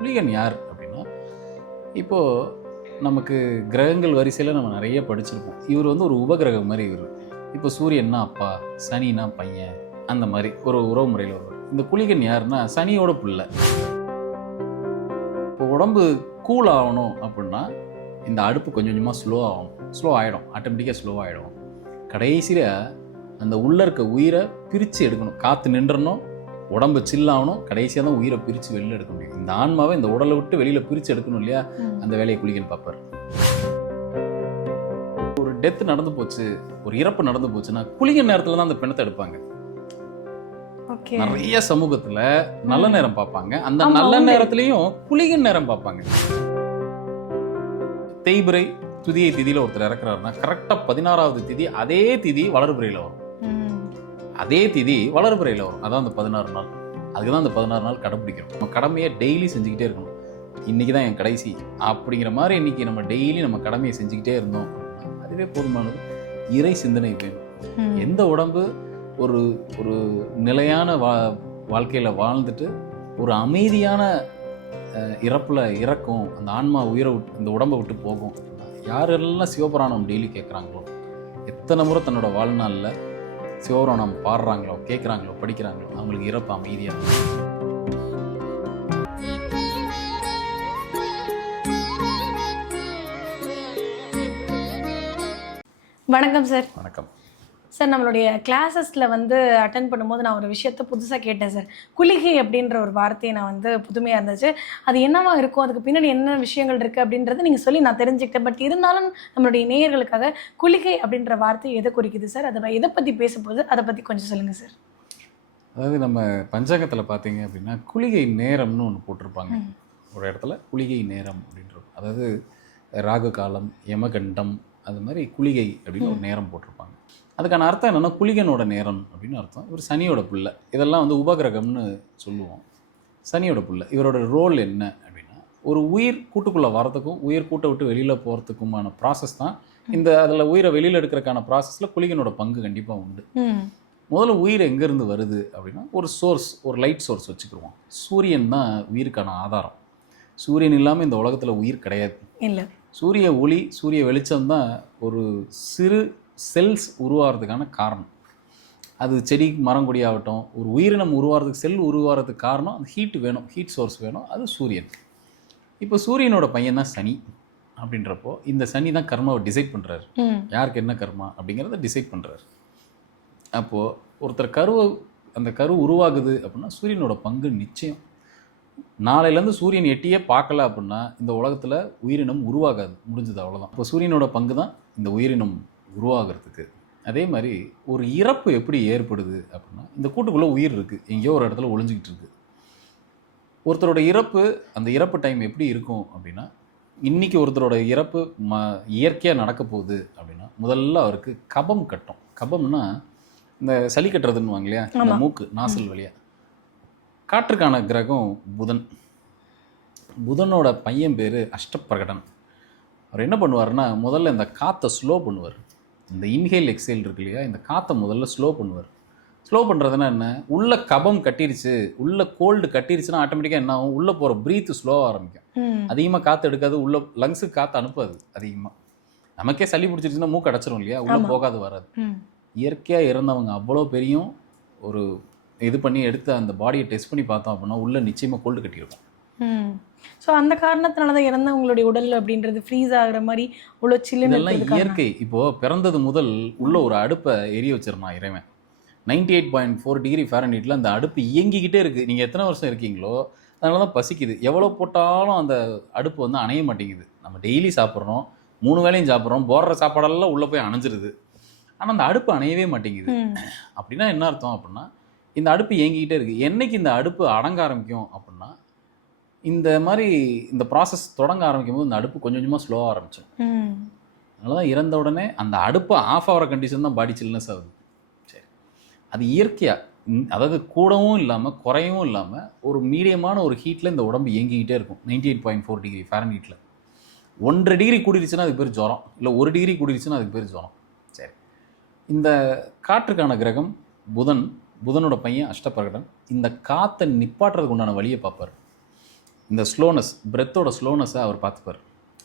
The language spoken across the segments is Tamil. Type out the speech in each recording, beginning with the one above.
புலிகன் யார் அப்படின்னா இப்போது நமக்கு கிரகங்கள் வரிசையில் நம்ம நிறைய படிச்சிருப்போம். இவர் வந்து ஒரு உபகிரகம் மாதிரி இவர். இப்போ சூரியன்னா அப்பா சனினா பையன் அந்த மாதிரி ஒரு உறவு முறையில் வருவார் இந்த புலிகன் யாருன்னா சனியோட புள்ள. இப்போ உடம்பு கூல் ஆகணும் அப்படின்னா இந்த அடுப்பு கொஞ்சம் கொஞ்சமாக ஸ்லோ ஆகும். ஸ்லோ ஆகிடும் ஆட்டோமேட்டிக்காக ஸ்லோ ஆகிடும் கடைசியில் அந்த உள்ளே இருக்க உயிரை பிரித்து எடுக்கணும். காற்று நின்றணும் உடம்பு சில்லாகணும் கடைசியாக தான் உயிரை பிரித்து வெளியில் எடுக்க முடியும். இந்த ஆன்மாவை இந்த உடலை விட்டு வெளியில் பிரித்து எடுக்கணும் இல்லையா? அந்த வேலையை குளிக்கன்னு பார்ப்பார் ஒரு டெத் நடந்து போச்சு ஒரு இறப்பு நடந்து போச்சுன்னா குளிக்க நேரத்தில் தான் அந்த பிணத்தை எடுப்பாங்க. நிறைய சமூகத்துல நல்ல நேரம் பார்ப்பாங்க. அந்த நல்ல. நேரத்திலையும் குளிகன் நேரம் பார்ப்பாங்க. தேய்பிரை துதியை திதியில ஒருத்தர் இறக்குறாருன்னா கரெக்டா பதினாறாவது திதி அதே திதி வளர்பிறையில வரும். அதே திதி வளர்பிறையில வரும். அதான் அந்த பதினாறு நாள். அதுக்கு தான் அந்த பதினாறு நாள் கடைப்பிடிக்கிறோம். நம்ம கடமையை டெய்லி செஞ்சுக்கிட்டே இருக்கணும். இன்னைக்கு தான் என் கடைசி. அப்படிங்கிற மாதிரி இன்னைக்கு நம்ம டெய்லி நம்ம கடமையை செஞ்சுக்கிட்டே இருந்தோம் அதுவே போதுமானது. இறை சிந்தனை வேணும். எந்த உடம்பு ஒரு ஒரு நிலையான வா வாழ்க்கையில் வாழ்ந்துட்டு ஒரு அமைதியான இறப்புல இறக்கும் அந்த ஆன்மா உயிரை விட்டு இந்த உடம்பை விட்டு போகும். யாரெல்லாம் சிவபுராணம் டெய்லி கேட்குறாங்களோ எத்தனை முறை தன்னோட வாழ்நாளில் சிவபுராணம் பாடுறாங்களோ கேட்குறாங்களோ படிக்கிறாங்களோ அவங்களுக்கு இறப்பு அமைதியாக. வணக்கம் சார் வணக்கம் சார் நம்மளுடைய கிளாஸஸில் வந்து அட்டன் பண்ணும்போது நான் ஒரு விஷயத்த புதுசாக கேட்டேன் சார் குளிகை அப்படின்ற ஒரு வார்த்தையை நான் வந்து புதுமையாக இருந்துச்சு அது என்னவா இருக்கும்? அதுக்கு பின்னாடி என்ன விஷயங்கள் இருக்குது அப்படின்றத நீங்கள் சொல்லி நான் தெரிஞ்சுக்கிட்டேன். பட் இருந்தாலும் நம்மளுடைய நேயர்களுக்காக குளிகை அப்படின்ற வார்த்தை எதை குறிக்குது சார் அதை எதை பற்றி பேசும்போது அதை பற்றி கொஞ்சம் சொல்லுங்கள் சார் அதாவது நம்ம பஞ்சாங்கத்தில் பார்த்தீங்க அப்படின்னா குளிகை நேரம்னு ஒன்று போட்டிருப்பாங்க. ஒரு இடத்துல குளிகை நேரம் அப்படின்றது அதாவது ராகு காலம் யமகண்டம் அது மாதிரி குளிகை அப்படின்னு ஒரு நேரம் போட்டிருப்பாங்க. அதுக்கான அர்த்தம் என்னென்னா குளிகனோட நேரம் அப்படின்னு அர்த்தம். இவர் சனியோட புள்ள. இதெல்லாம் வந்து உபகிரகம்னு சொல்லுவோம். சனியோட புள்ள. இவரோட ரோல் என்ன அப்படின்னா ஒரு உயிர் கூட்டுக்குள்ளே வரதுக்கும் உயிர் கூட்டை விட்டு வெளியில் போகிறதுக்குமான ப்ராசஸ் தான் இந்த அதில் உயிரை வெளியில் எடுக்கிறதுக்கான ப்ராசஸில் குளிகனோட பங்கு கண்டிப்பாக உண்டு. முதல்ல உயிர் எங்கேருந்து வருது அப்படின்னா ஒரு சோர்ஸ் ஒரு லைட் சோர்ஸ் வச்சுக்கிருவோம். சூரியன் தான் உயிருக்கான ஆதாரம். சூரியன் இல்லாமல் இந்த உலகத்தில் உயிர் கிடையாது. இல்லை. சூரிய ஒளி சூரிய வெளிச்சம் தான் ஒரு சிறு செல்ஸ் உருவாகிறதுக்கான காரணம். அது செடி மரம் கொடி ஆகட்டும் ஒரு உயிரினம் உருவாகிறதுக்கு செல் உருவாகிறதுக்கு காரணம் அந்த ஹீட் வேணும் ஹீட் சோர்ஸ் வேணும் அது சூரியன். இப்போ சூரியனோட பையன் தான் சனி அப்படின்றப்போ இந்த சனி தான் கர்மாவை டிசைட் பண்ணுறாரு யாருக்கு என்ன கர்மா அப்படிங்கிறத டிசைட் பண்ணுறாரு அப்போது ஒருத்தர் கருவை அந்த கரு உருவாகுது அப்படின்னா சூரியனோட பங்கு நிச்சயம். நாளையிலேருந்து சூரியன் எட்டியே பார்க்கல அப்படின்னா இந்த உலகத்தில் உயிரினம் உருவாகாது முடிஞ்சது அவ்வளோதான் இப்போ சூரியனோட பங்கு தான் இந்த உயிரினம் உருவாகிறதுக்கு. அதே மாதிரி ஒரு இறப்பு எப்படி ஏற்படுது அப்படின்னா இந்த கூட்டுக்குள்ளே உயிர் இருக்குது எங்கேயோ ஒரு இடத்துல ஒளிஞ்சிக்கிட்டு இருக்கு. ஒருத்தரோட இறப்பு அந்த இறப்பு டைம் எப்படி இருக்கும் அப்படின்னா இன்னைக்கு ஒருத்தரோட இறப்பு ம இயற்கையாக நடக்க போகுது அப்படின்னா முதல்ல அவருக்கு கபம் கட்டும். கபம்னா இந்த சளி கட்டுறதுன்னு இல்லையா இந்த. மூக்கு நாசல் வழியா. காற்றுக்கான கிரகம் புதன். புதனோட பையன் பேர் அஷ்டப்பிரகடன். அவர் என்ன பண்ணுவாருன்னா முதல்ல இந்த காற்றை ஸ்லோ பண்ணுவார். இந்த இன்ஹேல் எக்ஸேல் இருக்கு இல்லையா? இந்த காற்றை முதல்ல ஸ்லோ பண்ணுவார். ஸ்லோ பண்ணுறதுன்னா என்ன? உள்ள கபம் கட்டிருச்சு உள்ள கோல்டு கட்டிருச்சுன்னா ஆட்டோமேட்டிக்காக என்ன ஆகும்? உள்ளே போகிற ப்ரீத் ஸ்லோவாக ஆரம்பிக்கும். அதிகமாக காற்று எடுக்காது உள்ள லங்ஸுக்கு காற்று அனுப்பாது அதிகமாக நமக்கே சளி பிடிச்சிருச்சுன்னா மூக்கு அடைச்சிரும் இல்லையா? உள்ளே. போகாது வராது. இயற்கையாக இறந்தவங்க அவ்வளோ பெரியும் ஒரு இது பண்ணி எடுத்து அந்த பாடியை டெஸ்ட் பண்ணி பார்த்தோம் அப்படின்னா உள்ள நிச்சயமாக கோல்டு கட்டியிருக்கும். ஸோ அந்த காரணத்தினால தான் இறந்தவங்களுடைய உடல் அப்படின்றது ஃப்ரீஸ் ஆகுற மாதிரி இவ்வளோ சில்லுன்னு இயற்கை. இப்போ பிறந்தது முதல் உள்ள ஒரு அடுப்பை எரிய வச்சிருந்தான் இறைவன். Ninety eight point four degree ஃபேரன்ஹீட்டில் அந்த அடுப்பு இயங்கிக்கிட்டே இருக்குது நீங்கள் எத்தனை வருஷம் இருக்கீங்களோ அதனால தான் பசிக்குது. எவ்வளோ போட்டாலும் அந்த அடுப்பு வந்து அணைய மாட்டேங்குது. நம்ம டெய்லி சாப்பிட்றோம் மூணு வேளையும் சாப்பிட்றோம் போடுற சாப்பாடெல்லாம் உள்ளே போய் அணைஞ்சிருது. ஆனால் அந்த அடுப்பு அணையவே மாட்டேங்குது. அப்படின்னா என்ன அர்த்தம் அப்படின்னா இந்த அடுப்பு இயங்கிக்கிட்டே இருக்குது என்னைக்கு இந்த அடுப்பு அடங்க ஆரம்பிக்கும் அப்படின்னா இந்த மாதிரி இந்த ப்ராசஸ் தொடங்க ஆரம்பிக்கும் போது இந்த அடுப்பு கொஞ்சம் கொஞ்சமாக ஸ்லோவாக ஆரம்பிச்சிடும் ம். அதனால தான் இறந்த உடனே அந்த அடுப்பு ஆஃப் ஆகிற கண்டிஷன் தான் பாடி சில்னஸ் ஆகுது. சரி. அது இயற்கையாக அதாவது கூடவும் இல்லாமல் குறையவும் இல்லாமல் ஒரு மீடியமான ஒரு ஹீட்டில் இந்த உடம்பு இயங்கிக்கிட்டே இருக்கும். Ninety eight point four degree ஃபேரன் ஹீட்டில் ஒன்றரை டிகிரி கூடிருச்சுன்னா அதுக்கு பேர் ஜுரம். இல்லை ஒரு டிகிரி கூடிருச்சுன்னா அதுக்கு பேர் ஜுரம். சரி. இந்த காற்றுக்கான கிரகம் புதன் புதனோட பையன் அஷ்டபிரகடன் இந்த காற்றை நிப்பாட்டுறதுக்கு உண்டான வழியை பார்ப்பார். இந்த ஸ்லோனஸ் பிரெத்தோட ஸ்லோனஸை அவர் பார்த்துப்பார்.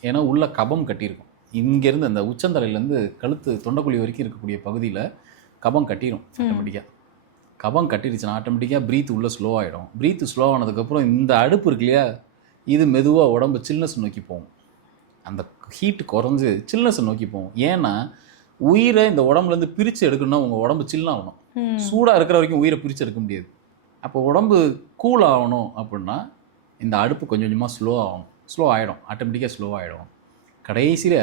ஏன்னா உள்ள கபம் கட்டியிருக்கும். இங்கேருந்து அந்த உச்சந்தலையிலேருந்து கழுத்து தொண்டைக்குழி வரைக்கும் இருக்கக்கூடிய பகுதியில் கபம் கட்டிடும் ஆட்டோமேட்டிக்காக கபம் கட்டிருச்சுன்னா ஆட்டோமேட்டிக்காக ப்ரீத் உள்ள ஸ்லோ ஆகிடும் ப்ரீத் ஸ்லோ ஆனதுக்கப்புறம் இந்த அடுப்பு இருக்கு இல்லையா இது மெதுவாக உடம்பு சில்னஸ் நோக்கி போகும். அந்த ஹீட் குறைஞ்சு சில்னஸ் நோக்கி போகும். ஏன்னா உயிரை இந்த உடம்புலேருந்து பிரித்து எடுக்கணும்னா உங்கள் உடம்பு சில்லாகணும். சூடாக இருக்கிற வரைக்கும் உயிரை பிரித்து எடுக்க முடியாது. அப்போ உடம்பு கூல் ஆகணும் அப்படின்னா இந்த அடுப்பு கொஞ்சம் கொஞ்சமாக ஸ்லோ ஆகணும் ஸ்லோ ஆகிடும் ஆட்டோமேட்டிக்காக ஸ்லோ ஆகிடும் கடைசியில்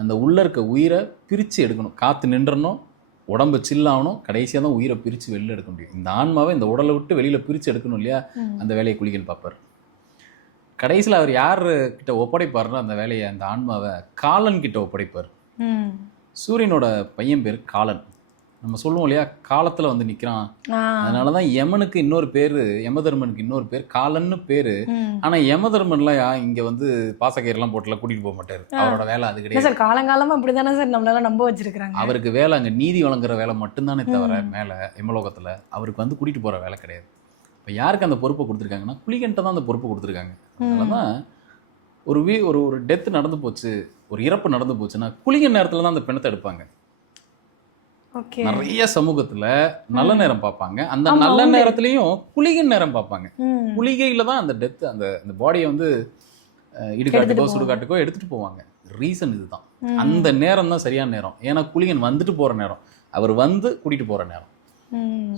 அந்த உள்ளே இருக்க உயிரை பிரித்து எடுக்கணும். காற்று நின்றணும் உடம்பு சில்லாகணும் கடைசியாக தான் உயிரை பிரித்து வெளில எடுக்க முடியும். இந்த ஆன்மாவை இந்த உடலை விட்டு வெளியில் பிரித்து எடுக்கணும் இல்லையா. அந்த வேலையை குளிக்கல் பார்ப்பார். கடைசியில் அவர் யார் கிட்ட ஒப்படைப்பாருன்னா அந்த வேலையை அந்த ஆன்மாவை காலன் கிட்ட ஒப்படைப்பார். சூரியனோட பையன் பேர் காலன். நம்ம சொல்லுவோம் இல்லையா? காலத்தில் வந்து நிற்கிறான் ஆ. அதனால தான் யமனுக்கு இன்னொரு பேர் யமதர்மனுக்கு இன்னொரு பேர் காலன்னு பேர். ம். ஆனால் யமதர்மன்லாம் இங்க வந்து பாசக்கயிறுலாம் போட்டுலாம் கூட்டிகிட்டு போக மாட்டார். அவரோட வேலை அது கிடையாது. சார் காலங்காலமா அப்படிதானே சார் நம்மளால நம்ப வச்சிருக்காங்க அவருக்கு வேலை அங்கே நீதி வழங்குற வேலை மட்டும்தானே தவிர மேலே யமலோகத்தில் அவருக்கு வந்து கூட்டிகிட்டு போகிற வேலை கிடையாது. இப்போ யாருக்கு அந்த பொறுப்பை கொடுத்துருக்காங்கன்னா குளிகன்ட்ட தான் அந்த பொறுப்பை கொடுத்துருக்காங்க. அதனால தான் ஒரு வீ ஒரு ஒரு டெத்து நடந்து போச்சு ஒரு இறப்பு நடந்து போச்சுன்னா குளிகன் நேரத்தில் தான் அந்த பிணத்தை எடுப்பாங்க. நிறைய சமூகத்துல நல்ல நேரம் பார்ப்பாங்க. அந்த நல்ல. நேரத்துலயும் குளிகன் நேரம் பார்ப்பாங்க. ம். குளிகையில தான் அந்த டெத் அந்த அந்த பாடியை வந்து இடுகாட்டுக்கோ சுடுகாட்டுக்கோ எடுத்துட்டு போவாங்க. ரீசன் இதுதான். அந்த நேரம் தான் சரியான நேரம். ஏன்னா குளிகன் வந்துட்டு போற நேரம். அவர் வந்து கூட்டிட்டு போற நேரம்.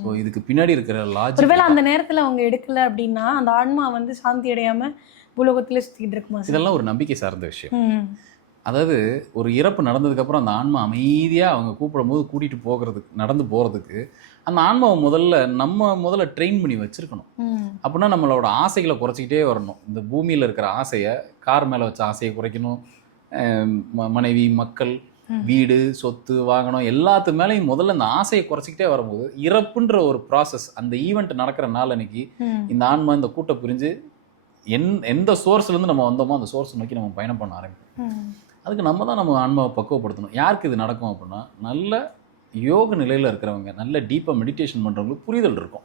ஸோ இதுக்கு பின்னாடி இருக்கிற ஒருவேளை லாஜிக் அந்த நேரத்துல அவங்க எடுக்கல அப்படின்னா அந்த ஆன்மா வந்து சாந்தி அடையாம பூலோகத்திலே சுத்திட்டு இருக்குமா இதெல்லாம் ஒரு நம்பிக்கை சார்ந்த விஷயம். அதாவது ஒரு இறப்பு நடந்ததுக்கப்புறம் அந்த ஆன்மா அமைதியாக அவங்க கூப்பிடும்போது கூட்டிகிட்டு போகிறதுக்கு நடந்து போகிறதுக்கு அந்த ஆன்மாவை முதல்ல நம்ம முதல்ல ட்ரெயின் பண்ணி வச்சுருக்கணும். அப்படின்னா நம்மளோட ஆசைகளை குறைச்சிக்கிட்டே வரணும் இந்த பூமியில் இருக்கிற ஆசையை கார் மேலே வச்ச ஆசையை குறைக்கணும் மனைவி மக்கள். வீடு சொத்து வாகனம் எல்லாத்து மேலேயும் முதல்ல இந்த ஆசையை குறைச்சிக்கிட்டே வரும்போது இறப்புன்ற ஒரு ப்ராசஸ் அந்த ஈவெண்ட் நடக்கிற நாள் அன்னைக்கு. இந்த ஆன்மா இந்த கூட்டம் பிரிஞ்சு என் எந்த சோர்ஸ்லேருந்து நம்ம வந்தோமோ அந்த சோர்ஸ் நோக்கி நம்ம பயணம் பண்ண ஆரம்பிப்போம் ம். அதுக்கு நம்ம தான் நம்ம ஆன்மாவை பக்குவப்படுத்தணும். யாருக்கு இது நடக்கும் அப்படின்னா நல்ல யோக நிலையில் இருக்கிறவங்க நல்ல டீப்பாக மெடிடேஷன் பண்ணுறவங்களுக்கு புரிதல் இருக்கும்.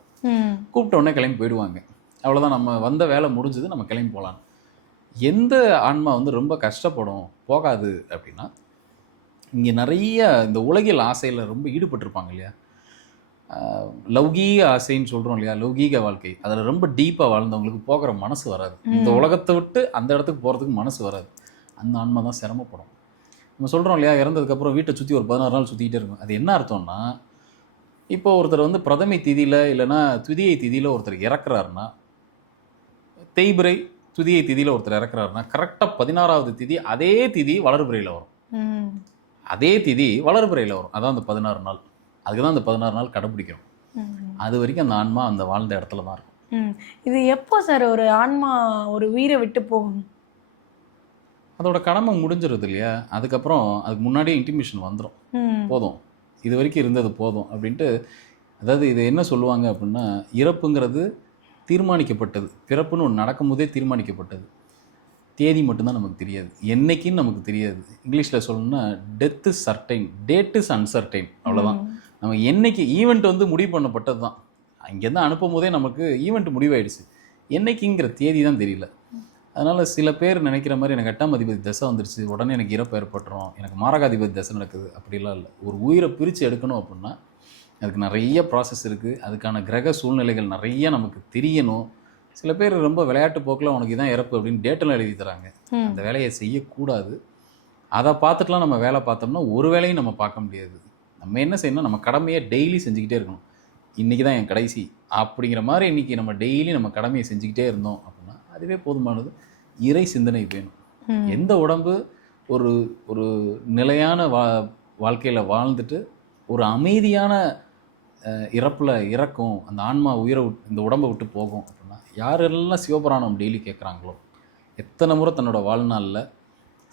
கூப்பிட்ட உடனே கிளம்பி போயிடுவாங்க. அவ்வளோதான் நம்ம வந்த வேலை முடிஞ்சது நம்ம கிளம்பி போகலாம். எந்த ஆன்மா வந்து ரொம்ப கஷ்டப்படும் போகாது அப்படின்னா இங்கே நிறைய இந்த உலகியல் ஆசையில் ரொம்ப ஈடுபட்டிருப்பாங்க இல்லையா? லௌகீக ஆசைன்னு சொல்கிறோம் இல்லையா? லௌகீக வாழ்க்கை. அதில் ரொம்ப டீப்பாக வாழ்ந்தவங்களுக்கு போகிற மனசு வராது. இந்த. உலகத்தை விட்டு அந்த இடத்துக்கு போகிறதுக்கு மனசு வராது. அந்த ஆன்மா தான் சிரமப்படும். நம்ம சொல்கிறோம் இல்லையா இறந்ததுக்கப்புறம் வீட்டை சுற்றி ஒரு பதினாறு நாள் சுற்றிக்கிட்டே இருக்கும். அது என்ன அர்த்தம்னா இப்போ ஒருத்தர் வந்து பிரதமை திதியில் இல்லைன்னா துதியை திதியில் ஒருத்தர் இறக்குறாருன்னா தேய்பிரை துதியை திதியில் ஒருத்தர் இறக்குறாருன்னா கரெக்டாக பதினாறாவது திதி அதே திதி வளர்பிறையில் வரும். அதே திதி வளர்பிறையில் வரும். அதான் அந்த பதினாறு நாள். அதுக்கு தான் அந்த பதினாறு நாள் கடைப்பிடிக்கும் ம். அது வரைக்கும் அந்த ஆன்மா அந்த வாழ்ந்த இடத்துல தான் இருக்கும். இது எப்போ சார் ஒரு ஆன்மா ஒரு உயிரை விட்டு போகும்? அதோட கடமை முடிஞ்சிருது இல்லையா அதுக்கப்புறம் அதுக்கு முன்னாடியே இன்டிமேஷன் வந்துடும். போதும். இது வரைக்கும் இருந்தது போதும் அப்படின்ட்டு அதாவது இது என்ன சொல்லுவாங்க அப்படின்னா இறப்புங்கிறது தீர்மானிக்கப்பட்டது. பிறப்புன்னு ஒன்று நடக்கும்போதே தீர்மானிக்கப்பட்டது. தேதி மட்டும்தான் நமக்கு தெரியாது. என்னைக்குன்னு நமக்கு தெரியாது. இங்கிலீஷில் சொல்லணும்னா death is certain date is uncertain அவ்வளோதான். நம்ம என்னைக்கு ஈவெண்ட் வந்து முடிவு பண்ணப்பட்டது தான் அங்கேருந்து அனுப்பும் போதே நமக்கு ஈவெண்ட் முடிவாயிடுச்சு. என்னைக்குங்கிற தேதி தான் தெரியல. அதனால் சில பேர் நினைக்கிற மாதிரி எனக்கு எட்டாம் அதிபதி தசை வந்துருச்சு உடனே எனக்கு இறப்பு ஏற்பட்டுரும் எனக்கு மாரகாதிபதி தசை நடக்குது அப்படிலாம் இல்லை. ஒரு உயிரை பிரித்து எடுக்கணும் அப்படின்னா அதுக்கு நிறைய ப்ராசஸ் இருக்குது அதுக்கான கிரக சூழ்நிலைகள் நிறைய நமக்கு தெரியணும். சில பேர் ரொம்ப விளையாட்டு போக்கில் உனக்கு இதான் இறப்பு அப்படின்னு டேட்டெல்லாம் எழுதி தராங்க. அந்த வேலையை செய்யக்கூடாது. அதை பார்த்துட்டுலாம் நம்ம வேலை பார்த்தோம்னா ஒரு வேலையும் நம்ம பார்க்க முடியாது. நம்ம என்ன செய்யணும் நம்ம கடமையை டெய்லி செஞ்சுக்கிட்டே இருக்கணும். இன்றைக்கி தான் என் கடைசி. அப்படிங்கிற மாதிரி இன்றைக்கி நம்ம டெய்லி நம்ம கடமையை செஞ்சுக்கிட்டே இருந்தோம் அதுவே போதுமானது. இறை சிந்தனை வேணும். எந்த உடம்பு ஒரு ஒரு நிலையான வா வாழ்க்கையில் வாழ்ந்துட்டு ஒரு அமைதியான இறப்பில் இறக்கும் அந்த ஆன்மா உயிரை இந்த உடம்பை விட்டு போகும் அப்படின்னா யாரெல்லாம் சிவபுராணம் டெய்லி கேட்குறாங்களோ எத்தனை முறை தன்னோட வாழ்நாளில்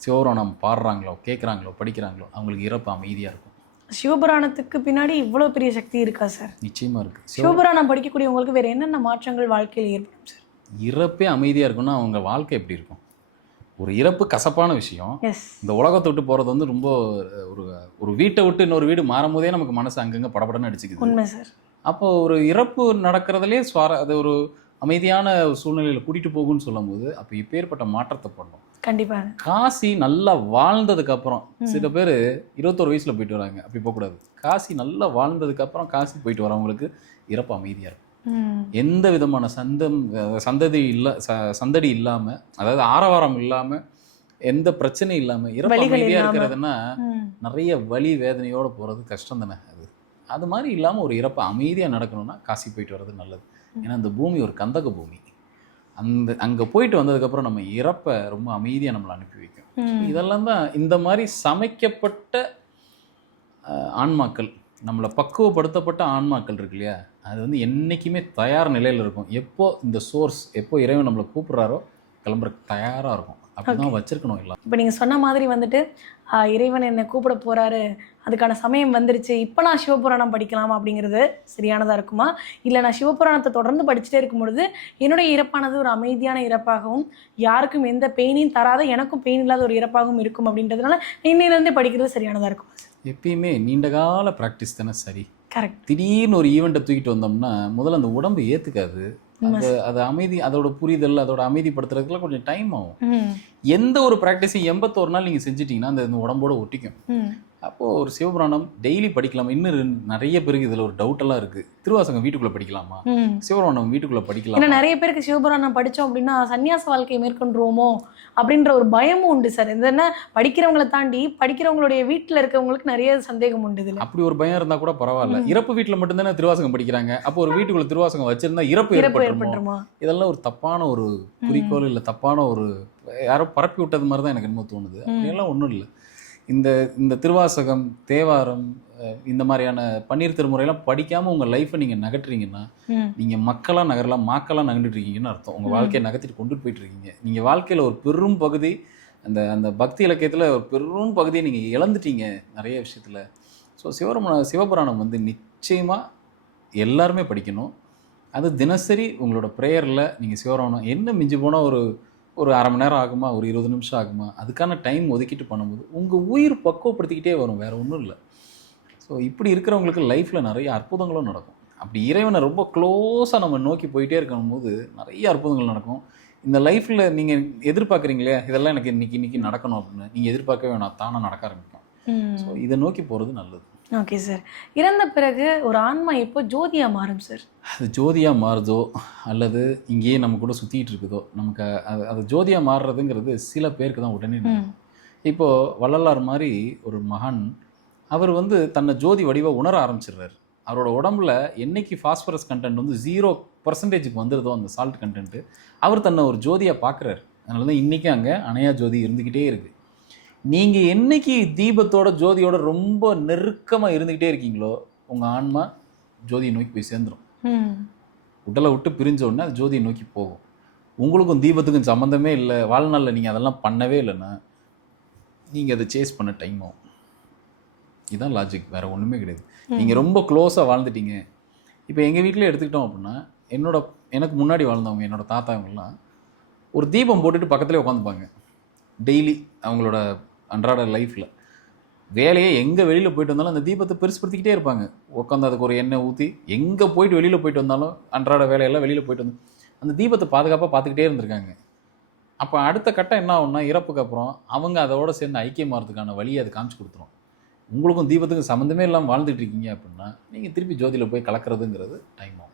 சிவபுராணம் பாடுறாங்களோ கேட்குறாங்களோ படிக்கிறாங்களோ அவங்களுக்கு இறப்பு அமைதியாக இருக்கும். சிவபுராணத்துக்கு பின்னாடி இவ்வளவு பெரிய சக்தி இருக்கா சார்? நிச்சயமாக இருக்குது சிவ சிவபுராணம் படிக்கக்கூடியவங்களுக்கு வேற என்னென்ன மாற்றங்கள் வாழ்க்கையில் ஏற்படும் சார்? இறப்பே அமைதியாக இருக்குன்னா அவங்க வாழ்க்கை எப்படி இருக்கும்? ஒரு இறப்பு கசப்பான விஷயம். இந்த உலகத்தை விட்டு போகிறது வந்து ரொம்ப ஒரு ஒரு வீட்டை விட்டு இன்னொரு வீடு மாறும் போதே நமக்கு மனசு அங்கங்கே படபடன்னு அடிச்சுக்குது. உண்மை சார் அப்போ ஒரு இறப்பு நடக்கிறதுலே சுவார அது ஒரு அமைதியான சூழ்நிலையில் கூட்டிகிட்டு போகும்னு சொல்லும்போது அப்போ இப்பேற்பட்ட மாற்றத்தை பண்ணும் கண்டிப்பாக காசி நல்லா வாழ்ந்ததுக்கு அப்புறம். சில பேர் இருபத்தோரு வயசுல போயிட்டு வராங்க. அப்படி போகக்கூடாது. காசி நல்லா வாழ்ந்ததுக்கு அப்புறம் காசி போயிட்டு வரவங்களுக்கு இறப்பு அமைதியாக இருக்கும். எந்த விதமான சந்தம் சந்ததி இல்ல ச சந்தடி இல்லாம அதாவது ஆரவாரம் இல்லாம எந்த பிரச்சனையும் இல்லாம இறப்பு ம். நிறைய வலி வேதனையோட போறது கஷ்டம் தானே அது. அது மாதிரி இல்லாம ஒரு இறப்பு அமைதியா நடக்கணும்னா காசி போயிட்டு வர்றது நல்லது. ஏன்னா அந்த பூமி ஒரு கந்தக பூமி. அந்த அங்க போயிட்டு வந்ததுக்கப்புறம் நம்ம இறப்பை ரொம்ப அமைதியா நம்மளை அனுப்பி வைக்கும். இதெல்லாம் தான் இந்த மாதிரி சமைக்கப்பட்ட ஆன்மாக்கள் நம்மளை பக்குவப்படுத்தப்பட்ட ஆன்மாக்கள் இருக்கு இல்லையா? அது வந்து என்றைக்குமே தயார் நிலையில் இருக்கும். எப்போ இந்த சோர்ஸ் எப்போ இறைவன் நம்மளை கூப்பிட்றாரோ கிளம்புறக்கு தயாராக இருக்கும். அப்படி தான் வச்சிருக்கணும் எல்லாம். இப்போ நீங்கள் சொன்ன மாதிரி வந்துட்டு இறைவன் என்னை கூப்பிட போறாரு அதுக்கான சமயம் வந்துருச்சு இப்போ நான் சிவபுராணம் படிக்கலாம் அப்படிங்கிறது சரியானதாக இருக்குமா? இல்லை நான் சிவபுராணத்தை தொடர்ந்து படிச்சுட்டே இருக்கும் பொழுது என்னுடைய இறப்பானது ஒரு அமைதியான இறப்பாகவும் யாருக்கும் எந்த பெயினையும் தராத எனக்கும் பெயின் இல்லாத ஒரு இறப்பாகவும் இருக்கும் அப்படின்றதுனால இன்னிலிருந்தே படிக்கிறது சரியானதாக இருக்கும் எப்பயுமே நீண்ட கால ப்ராக்டிஸ் தானே சரி? கரெக்ட் திடீர்னு ஒரு ஈவெண்ட்டை தூக்கிட்டு வந்தோம்னா முதல்ல அந்த உடம்பு ஏற்றுக்காது அது அது அமைதி அதோட புரிதல் அதோட அமைதிப்படுத்துறதுக்குலாம் கொஞ்சம் டைம் ஆகும். எந்த ஒரு ப்ராக்டிஸையும் எண்பத்தோரு நாள் நீங்கள் செஞ்சிட்டிங்கன்னா அந்த உடம்போட ஒட்டிக்கும். அப்போது ஒரு சிவபுராணம் டெய்லி படிக்கலாம்? இன்னும் நிறைய பேருக்கு இதில் ஒரு டவுட் எல்லாம் இருக்குது திருவாசகம் வீட்டுக்குள்ளே படிக்கலாமா? சிவபுராணம் வீட்டுக்குள்ளே படிக்கலாமா? நிறைய பேருக்கு சிவபுராணம் படித்தோம் அப்படின்னா சன்னியாச வாழ்க்கையை மேற்கொண்டுருவோமோ? அப்படின்ற ஒரு பயமும் உண்டு சார். இது என்ன படிக்கிறவங்கள தாண்டி படிக்கிறவங்களுடைய வீட்டில் இருக்கவங்களுக்கு நிறைய சந்தேகம் உண்டு இதில். அப்படி ஒரு பயம் இருந்தால் கூட பரவாயில்ல. இறப்பு வீட்டில் மட்டும்தானே திருவாசகம் படிக்கிறாங்க. அப்போ ஒரு வீட்டுக்குள்ள திருவாசகம் வச்சிருந்தா இறப்பு ஏற்பட்டுருமா? இதெல்லாம் ஒரு தப்பான ஒரு குறிக்கோள் இல்லை தப்பான ஒரு யாரோ பரப்பி விட்டது மாதிரி தான் எனக்கு என்னமோ தோணுது. அப்படியெல்லாம் ஒன்றும் இல்லை. இந்த இந்த திருவாசகம் தேவாரம் இந்த மாதிரியான பன்னீர் திருமுறையெல்லாம் படிக்காமல் உங்கள் லைஃப்பை நீங்கள் நகட்டுறீங்கன்னா நீங்கள் மக்களாக நகரலாம் மாக்கெல்லாம் நகர்ந்துட்டு இருக்கீங்கன்னு அர்த்தம். உங்கள். வாழ்க்கையை நகர்த்திட்டு கொண்டுட்டு போயிட்டு இருக்கீங்க. நீங்கள் வாழ்க்கையில் ஒரு பெரும் பகுதி அந்த அந்த பக்தி இலக்கியத்தில் ஒரு பெரும் பகுதியை நீங்கள் இழந்துட்டீங்க நிறைய விஷயத்தில். ஸோ சிவபுராண சிவபுராணம் வந்து நிச்சயமாக எல்லாருமே படிக்கணும். அது தினசரி உங்களோட ப்ரேயரில் நீங்கள் சிவபுராணம் என்ன மிஞ்சி போனால் ஒரு ஒரு அரை மணி நேரம் ஆகுமா? ஒரு இருபது நிமிஷம் ஆகுமா? அதுக்கான டைம் ஒதுக்கிட்டு பண்ணும்போது உங்கள் உயிர் பக்குவப்படுத்திக்கிட்டே வரும் வேறு ஒன்றும் இல்லை. ஸோ இப்படி இருக்கிறவங்களுக்கு லைஃப்பில் நிறைய அற்புதங்களும் நடக்கும். அப்படி இறைவனை ரொம்ப க்ளோஸாக நம்ம நோக்கி போயிட்டே இருக்கும் போது நிறைய அற்புதங்கள் நடக்கும். இந்த லைஃப்பில் நீங்கள் எதிர்பார்க்குறீங்களே இதெல்லாம் எனக்கு இன்னைக்கு இன்னைக்கு நடக்கணும் அப்படின்னு. நீங்கள் எதிர்பார்க்கவே வேணாம். தானாக நடக்க ஆரம்பிக்கும் ஸோ இதை நோக்கி போகிறது நல்லது. ஓகே சார் இறந்த பிறகு ஒரு ஆன்மா எப்போ ஜோதியா மாறும் சார் அது ஜோதியாக மாறுதோ அல்லது இங்கேயே நம்ம கூட சுற்றிட்டு இருக்குதோ நமக்கு அது அது ஜோதியாக மாறுறதுங்கிறது சில பேருக்கு தான் உடனே நடக்கும். ம் இப்போ வள்ளலார் மாதிரி ஒரு மகான் அவர் வந்து தன்னை ஜோதி வடிவ உணர ஆரம்பிச்சிடுறாரு. அவரோட உடம்புல என்னைக்கு ஃபாஸ்பரஸ் கண்டென்ட் வந்து ஜீரோ பர்சன்டேஜுக்கு வந்துடுதோ அந்த சால்ட் கண்டென்ட்டு அவர் தன்னை ஒரு ஜோதியாக பார்க்குறாரு அதனால தான் இன்றைக்கும் அங்கே அணையா ஜோதி இருந்துக்கிட்டே இருக்குது நீங்கள் என்னைக்கு தீபத்தோட ஜோதியோட ரொம்ப நெருக்கமாக இருந்துக்கிட்டே இருக்கீங்களோ உங்கள் ஆன்மா ஜோதியை நோக்கி போய் சேர்ந்துடும் உடலை விட்டு பிரிஞ்ச உடனே அது ஜோதியை நோக்கி போகும். உங்களுக்கும் தீபத்துக்கும் சம்மந்தமே இல்லை. வாழ்நாளில் நீங்கள் அதெல்லாம் பண்ணவே இல்லைன்னா நீங்கள் அதை சேஸ் பண்ண டைம் ஆகும். இதுதான் லாஜிக் வேறு ஒன்றுமே கிடையாது. நீங்கள் ரொம்ப க்ளோஸாக வாழ்ந்துட்டீங்க. இப்போ எங்கள் வீட்டிலே எடுத்துக்கிட்டோம் அப்படின்னா என்னோட எனக்கு முன்னாடி வாழ்ந்தவங்க என்னோட தாத்தா இவங்கெல்லாம் ஒரு தீபம் போட்டுட்டு பக்கத்துலேயே உட்காந்துப்பாங்க. டெய்லி அவங்களோட அன்றாட லைஃப்பில் வேலையை எங்கே வெளியில் போயிட்டு வந்தாலும் அந்த தீபத்தை பெருசுப்படுத்திக்கிட்டே இருப்பாங்க. உட்காந்து அதுக்கு ஒரு எண்ணெய் ஊற்றி எங்கே போயிட்டு வெளியில் போயிட்டு வந்தாலும் அன்றாட வேலையெல்லாம் வெளியில் போயிட்டு வந்து அந்த தீபத்தை பாதுகாப்பாக பார்த்துக்கிட்டே இருந்திருக்காங்க. அப்போ அடுத்த கட்டம் என்ன ஆகும்னா இறப்புக்கு அப்புறம் அவங்க அதோட சேர்ந்து ஐக்கியமாகிறதுக்கான வழியை அது காமிச்சு கொடுத்துரும். உங்களுக்கும் தீபத்துக்கும் சம்மந்தமே இல்லாமல் வாழ்ந்துட்டு இருக்கீங்க அப்படின்னா நீங்கள் திருப்பி ஜோதியில் போய் கலக்கிறதுங்கிறது டைம் ஆகும்.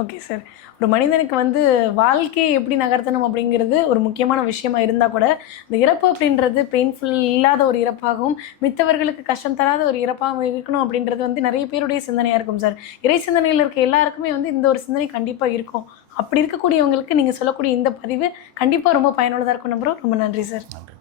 Okay sir. ஒரு மனிதனுக்கு வந்து வாழ்க்கையை எப்படி நகர்த்தணும் அப்படிங்கிறது ஒரு முக்கியமான விஷயமா இருந்தால் கூட இந்த இறப்பு அப்படின்றது பெயின்ஃபுல் இல்லாத ஒரு இறப்பாகவும் மித்தவர்களுக்கு கஷ்டம் தராத ஒரு இறப்பாகவும் இருக்கணும் அப்படின்றது வந்து நிறைய பேருடைய சிந்தனையாக இருக்கும் சார். இறை சிந்தனையில் இருக்க எல்லாருக்குமே வந்து இந்த ஒரு சிந்தனை கண்டிப்பாக இருக்கும். அப்படி இருக்கக்கூடியவங்களுக்கு நீங்கள் சொல்லக்கூடிய இந்த பதிவு கண்டிப்பாக ரொம்ப பயனுள்ளதாக இருக்கும் நம்புறோம். ரொம்ப நன்றி சார். நன்றி.